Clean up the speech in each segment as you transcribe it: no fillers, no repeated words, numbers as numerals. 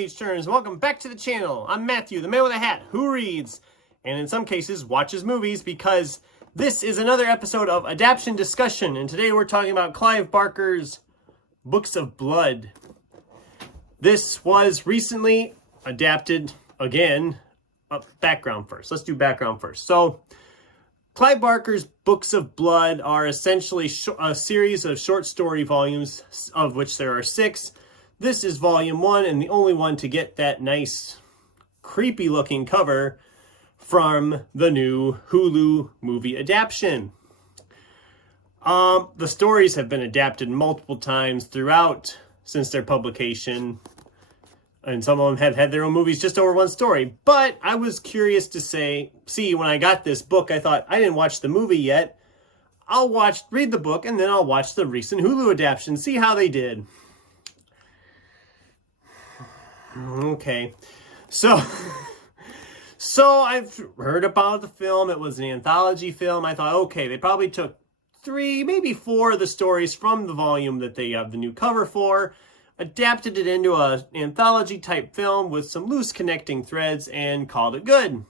page turns. Welcome back to the channel. I'm Matthew, the man with a hat who reads, and in some cases watches movies, because this is another episode of Adaption Discussion, and today we're talking about Clive Barker's Books of Blood. This was recently adapted again. Background first. Let's do background first. So, Clive Barker's Books of Blood are essentially a series of short story volumes, of which there are 6. This is volume 1 and the only one to get that nice, creepy looking cover from the new Hulu movie Adaption. The stories have been adapted multiple times throughout since their publication, and some of them have had their own movies just over one story. But I was curious to see when I got this book, I thought, I didn't watch the movie yet. I'll read the book, and then I'll watch the recent Hulu adaptation, see how they did. Okay, so I've heard about the film. It was an anthology film. I thought, okay, they probably took 3, maybe 4 of the stories from the volume that they have the new cover for, adapted it into an anthology type film with some loose connecting threads, and called it good.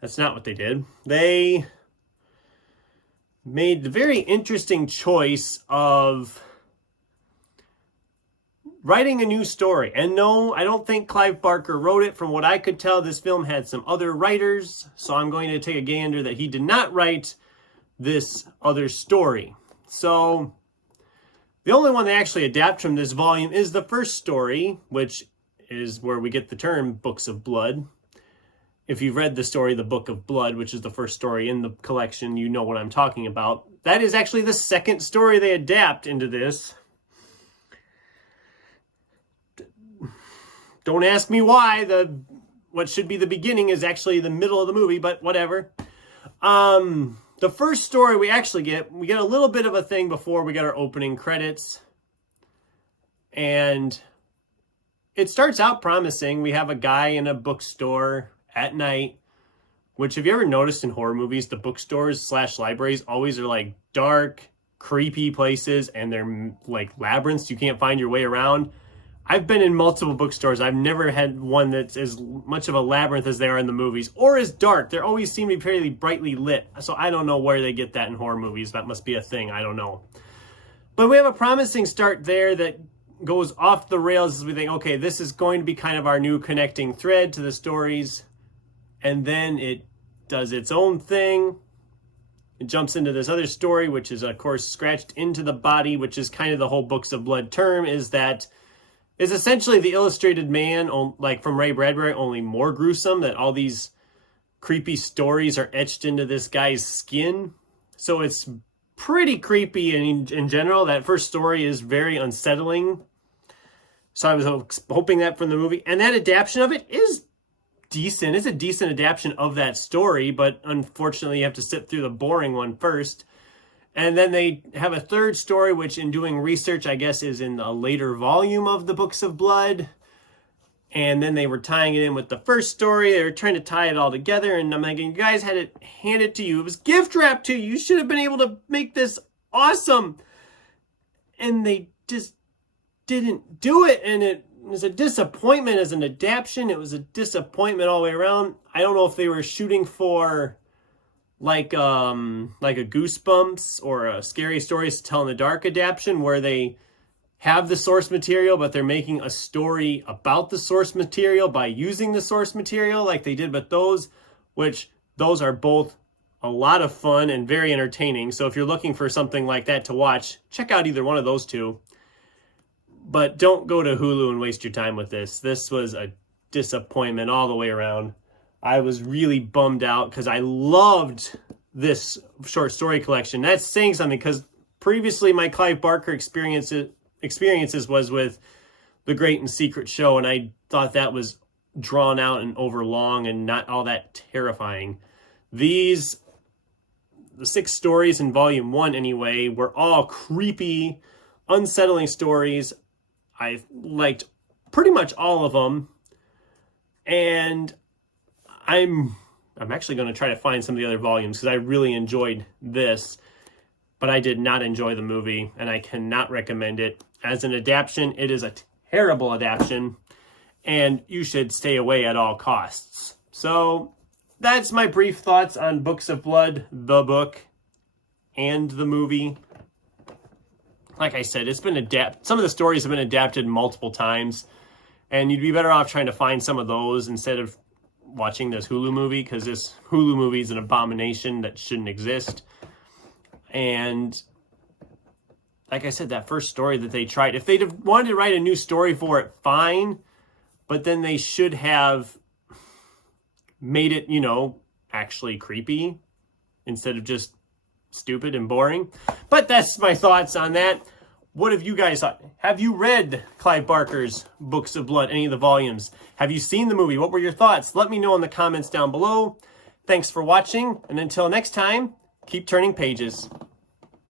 That's not what they did. They made the very interesting choice of writing a new story. And no, I don't think Clive Barker wrote it. From what I could tell, this film had some other writers, so I'm going to take a gander that he did not write this other story. So the only one they actually adapt from this volume is the first story, which is where we get the term Books of Blood. If you've read the story, The Book of Blood, which is the first story in the collection, you know what I'm talking about. That is actually the second story they adapt into this. Don't ask me why what should be the beginning is actually the middle of the movie, but whatever. The first story we get a little bit of a thing before we get our opening credits. And it starts out promising. We have a guy in a bookstore at night, which, have you ever noticed in horror movies, the bookstores / libraries always are like dark, creepy places, and they're like labyrinths. You can't find your way around. I've been in multiple bookstores. I've never had one that's as much of a labyrinth as they are in the movies, or as dark. They always seem to be fairly brightly lit. So I don't know where they get that in horror movies. That must be a thing. I don't know. But we have a promising start there that goes off the rails as we think, okay, this is going to be kind of our new connecting thread to the stories. And then it does its own thing. It jumps into this other story, which is, of course, Scratched into the Body, which is kind of the whole Books of Blood term, is essentially the Illustrated Man, like from Ray Bradbury, only more gruesome, that all these creepy stories are etched into this guy's skin. So it's pretty creepy in general. That first story is very unsettling. So I was hoping that from the movie. And that adaptation of it is decent. It's a decent adaptation of that story, but unfortunately you have to sit through the boring one first. And then they have a third story, which in doing research, I guess, is in a later volume of the Books of Blood. And then they were tying it in with the first story. They were trying to tie it all together. And I'm thinking, you guys had it handed to you. It was gift wrapped to you. You should have been able to make this awesome. And they just didn't do it. And it was a disappointment as an adaptation. It was a disappointment all the way around. I don't know if they were shooting for like a Goosebumps or a Scary Stories to Tell in the Dark adaptation, where they have the source material, but they're making a story about the source material by using the source material like they did with those, which those are both a lot of fun and very entertaining. So if you're looking for something like that to watch, check out either one of those two. But don't go to Hulu and waste your time with this. This was a disappointment all the way around. I was really bummed out because I loved this short story collection. That's saying something, because previously my Clive Barker experiences was with The Great and Secret Show, and I thought that was drawn out and overlong and not all that terrifying. The 6 stories in volume 1 anyway were all creepy, unsettling stories. I liked pretty much all of them, and I'm actually going to try to find some of the other volumes because I really enjoyed this, but I did not enjoy the movie, and I cannot recommend it. As an adaptation, it is a terrible adaptation. and you should stay away at all costs. So that's my brief thoughts on Books of Blood, the book, and the movie. Like I said, it's been some of the stories have been adapted multiple times, and you'd be better off trying to find some of those instead of watching this Hulu movie, because this Hulu movie is an abomination that shouldn't exist. And like I said, that first story that they tried, if they'd have wanted to write a new story for it, fine, but then they should have made it, you know, actually creepy instead of just stupid and boring. But that's my thoughts on that. What have you guys thought? Have you read Clive Barker's Books of Blood, any of the volumes? Have you seen the movie? What were your thoughts? Let me know in the comments down below. Thanks for watching, and until next time, keep turning pages.